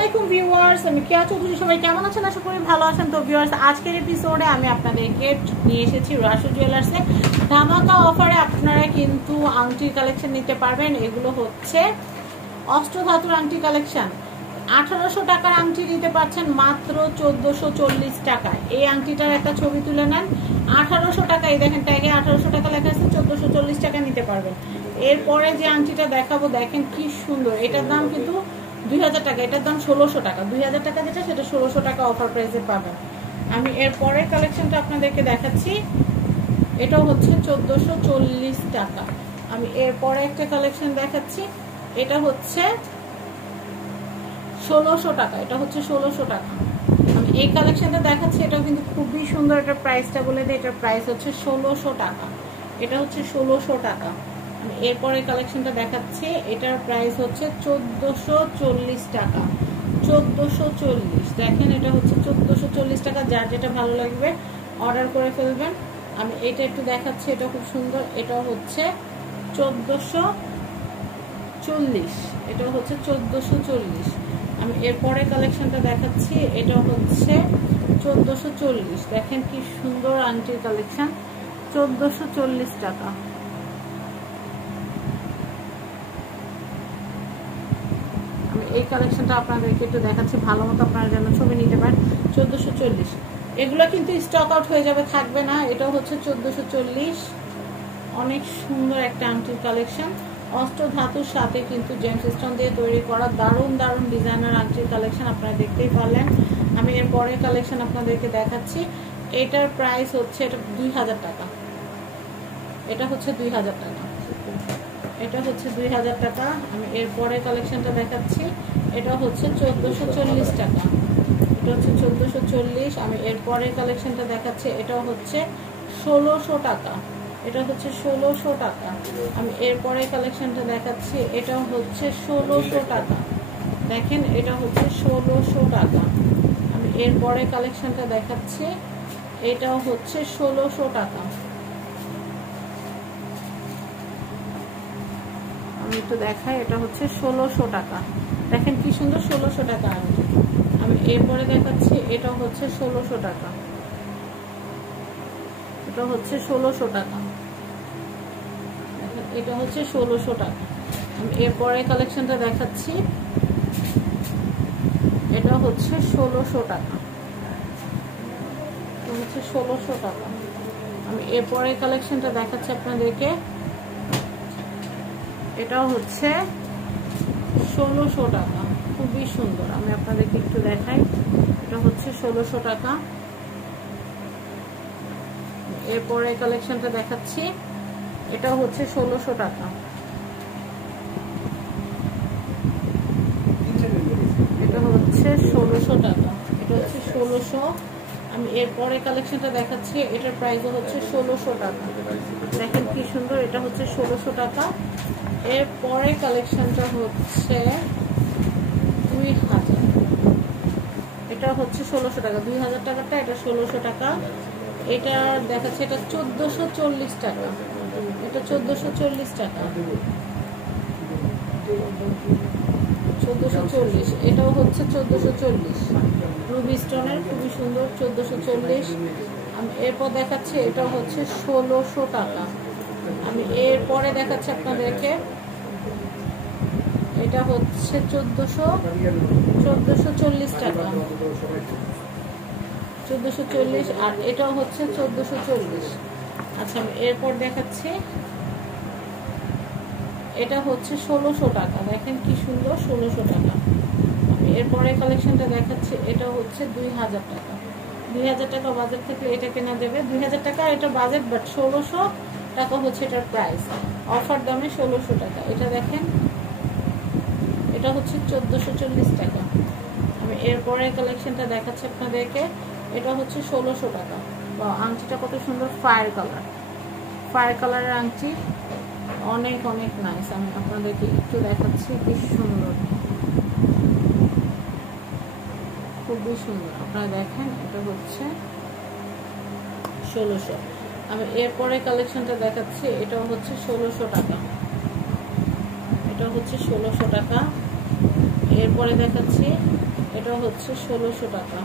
আলাইকুম ভিউয়ার্স, আমি কেয়া চৌধুরী। সবাই কেমন আছেন? আশা করি ভালো আছেন। তো ভিউয়ার্স, আজকের এপিসোডে আমি আপনাদেরকে নিয়ে এসেছি রাসু জুয়েলার্সে ধামাকা অফারে। আপনারা কিন্তু আংটির কালেকশন নিতে পারবেন। এগুলো হচ্ছে অষ্টধাতুর আংটি কালেকশন। 1800 টাকার আংটি নিতে পারছেন মাত্র 1440 টাকায়। এই আংটিটার একটা ছবি তুলে নেন। 1800 টাকা, এই দেখেন ট্যাগে 1800 টাকা লেখা আছে, 1440 টাকা নিতে পারবেন। এরপরে যে আংটিটা দেখাবো, দেখেন কি সুন্দর। এটার দাম কিন্তু 2000 টাকা, এটার দাম 1600 টাকা। 2000 টাকা যেটা, সেটা 1600 টাকা অফার প্রাইসে পাবেন। আমি এরপরে কালেকশনটা আপনাদেরকে দেখাচ্ছি। এটাও হচ্ছে 1440 টাকা। আমি এরপরে একটা কালেকশন দেখাচ্ছি। এটা হচ্ছে 1600 টাকা। এটা হচ্ছে 1600 টাকা। আমি এই কালেকশনটা দেখাচ্ছি, এটাও কিন্তু খুবই সুন্দর। এটার প্রাইসটা বলে দিই, এটার প্রাইস হচ্ছে 1600 টাকা। এটা হচ্ছে 1600 টাকা। আমি এরপরে কালেকশনটা দেখাচ্ছি, এটার প্রাইস হচ্ছে 1440 টাকা। 1440, দেখেন এটা হচ্ছে 1440 টাকা। যার যেটা ভালো লাগবে অর্ডার করে ফেলবেন। আমি এটা একটু দেখাচ্ছি, এটা খুব সুন্দর। এটা হচ্ছে 1440, এটা হচ্ছে 1440। আমি এরপরে কালেকশনটা দেখাচ্ছি, এটা হচ্ছে 1440। দেখেন কি সুন্দর আংটির কালেকশন, 1440 টাকা। আমি এই কালেকশনটা আপনাদেরকে একটু দেখাচ্ছি, ভালো মতো আপনারা যেন ছবি নিতে পারেন। 1440, এগুলো কিন্তু স্টক আউট হয়ে যাবে, থাকবে না। এটাও হচ্ছে 1440। অনেক সুন্দর একটা আংটির কালেকশন। অষ্ট ধাতুর সাথে কিন্তু জেমস স্টোন দিয়ে তৈরি করা দারুণ দারুণ ডিজাইনার আংটির কালেকশন আপনারা দেখতেই পারলেন। আমি এর পরের কালেকশন আপনাদেরকে দেখাচ্ছি। এটার প্রাইস হচ্ছে, এটা 2000 টাকা। এটা হচ্ছে 2000 টাকা। এটা হচ্ছে 2000 টাকা। আমি এর পরের কালেকশনটা দেখাচ্ছি। এটা হচ্ছে 1440 টাকা। এটা হচ্ছে 1440। আমি এর পরের কালেকশনটা দেখাচ্ছি। এটাও হচ্ছে 1600 টাকা। এটা হচ্ছে 1600 টাকা। আমি এরপরে কালেকশনটা দেখাচ্ছি। এটাও হচ্ছে 1600 টাকা। দেখেন এটা হচ্ছে 1600 টাকা। আমি এরপরে কালেকশনটা দেখাচ্ছি। এটাও হচ্ছে 1600 টাকা। আমি একটু দেখাই, এটা হচ্ছে 1600 টাকা। দেখেন কি সুন্দর, 1600 টাকা। আমি এরপরে দেখাচ্ছি। এটা হচ্ছে 1600 টাকা। এটা হচ্ছে 1600 টাকা। এটা হচ্ছে 1600 টাকা। আমি এরপরে কালেকশনটা দেখাচ্ছি। এটা হচ্ছে 1600 টাকা। এটা হচ্ছে 1600 টাকা। আমি এরপরে কালেকশনটা দেখাচ্ছি আপনাদেরকে। এটাও হচ্ছে 1600 টাকা। খুবই সুন্দর। আমি আপনাদেরকে একটু দেখাই। এটা হচ্ছে 1600 টাকা। এরপরে কালেকশনটা দেখাচ্ছি। এটা হচ্ছে 1600 টাকা। এটা হচ্ছে 1600 টাকা। এটা হচ্ছে 1600। আমি এরপরে কালেকশনটা দেখাচ্ছি। এটার প্রাইসও হচ্ছে 1600 টাকা। দেখেন কি সুন্দর। এটা হচ্ছে 1600 টাকা। এরপরে কালেকশনটা হচ্ছে 2000। এটা হচ্ছে 1600 টাকা। 2000 টাকাটা, এটা 1600 টাকা। এটা দেখাচ্ছে, এটা 1440 টাকা। এটা 1440 টাকা। 1440। এটাও হচ্ছে 1440। রুবি স্টোনের, খুবই সুন্দর, 1440। আমি এরপর দেখাচ্ছি। এটা হচ্ছে 1600 টাকা। আমি এরপরে দেখাচ্ছি আপনাদেরকে। এটা হচ্ছে 1440 টাকা। 1440। আর এটাও হচ্ছে 1440। আচ্ছা, আমি এরপর দেখাচ্ছি। এটা হচ্ছে 1600 টাকা। দেখেন কি সুন্দর, 1600 টাকা। আমি এরপরে কালেকশনটা দেখাচ্ছি। এটা হচ্ছে 2000 টাকা। 2000 টাকা বাজেট থেকে এটা কেনা যাবে। 2000 টাকা এটা বাজেট, বাট 1600 টাকা হচ্ছে এটার প্রাইস। অফার দামে 1600 টাকা। এটা দেখেন, এটা হচ্ছে 1440 টাকা। আমি এরপরে কালেকশনটা দেখাচ্ছি আপনাদেরকে। এটা হচ্ছে 1600 টাকা। বা আংটিটা কত সুন্দর, ফায়ার কালার। ফায়ার কালারের আংটি, অনেক অনেক নাইস। আমি আপনাদেরকে একটু দেখাচ্ছি। কি সুন্দর, খুবই সুন্দর। আপনারা দেখেন, এটা হচ্ছে 1600। আমি এরপরে কালেকশনটা দেখাচ্ছি। এটাও হচ্ছে 1600 টাকা। এটা হচ্ছে 1600 টাকা। এরপরে দেখাচ্ছি। এটা হচ্ছে 1600 টাকা।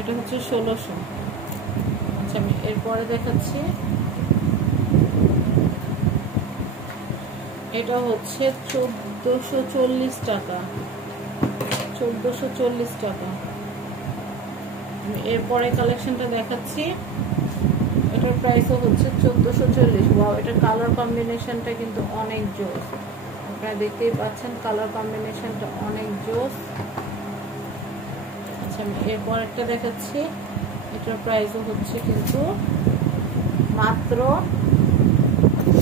এটা হচ্ছে 1600। আচ্ছা আমি এরপরে দেখাচ্ছি, এটা হচ্ছে 1440 টাকা। 1440 টাকা। এরপরে কালেকশনটা দেখাচ্ছি, এটার প্রাইসও হচ্ছে 1440। ওয়াও, এটার কালার কম্বিনেশনটা কিন্তু অনেক জোস, আপনারা দেখতেই পাচ্ছেন কালার কম্বিনেশনটা অনেক জোস। আচ্ছা আমি এরপর একটা দেখাচ্ছি, এটার প্রাইসও হচ্ছে কিন্তু মাত্র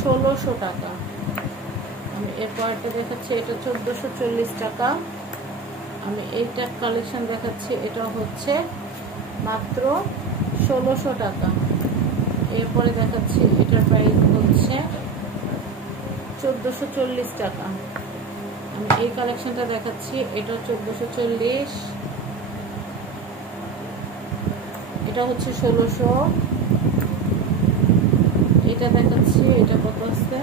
1600 টাকা। আমি এরপর একটা দেখাচ্ছি, এটা 1440 টাকা। আমি এইটা কালেকশন দেখাচ্ছি, এটা হচ্ছে মাত্র 1600 টাকা। এরপরে দেখাচ্ছি, এটার প্রাইস হচ্ছে 1440 টাকা। আমি এই কালেকশনটা দেখাচ্ছি, এটা 1440, এটা হচ্ছে 1600। এটা দেখাচ্ছি, এটা কত আছে,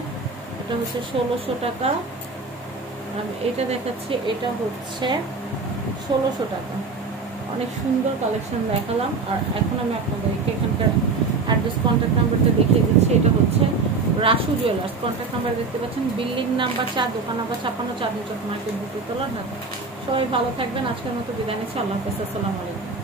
এটা হচ্ছে 1600 টাকা। আমি এটা দেখাচ্ছি, এটা হচ্ছে 1600 টাকা। অনেক সুন্দর কালেকশন দেখালাম। আর এখন আমি আপনাদেরকে এখানকার অ্যাড্রেস, কন্ট্যাক্ট নাম্বারটা দেখিয়ে দিচ্ছি। এটা হচ্ছে রাসু জুয়েলার্স। কন্ট্যাক্ট নাম্বার দেখতে পাচ্ছেন, বিল্ডিং নাম্বার 4, দোকান নাম্বার 56, চাঁদনী চক মার্কেট, দ্বিতীয় তলা, ঢাকা। সবাই ভালো থাকবেন। আজকের মতো বিদায় নিচ্ছি। আল্লাহ হাফেজ। আসসালামু আলাইকুম।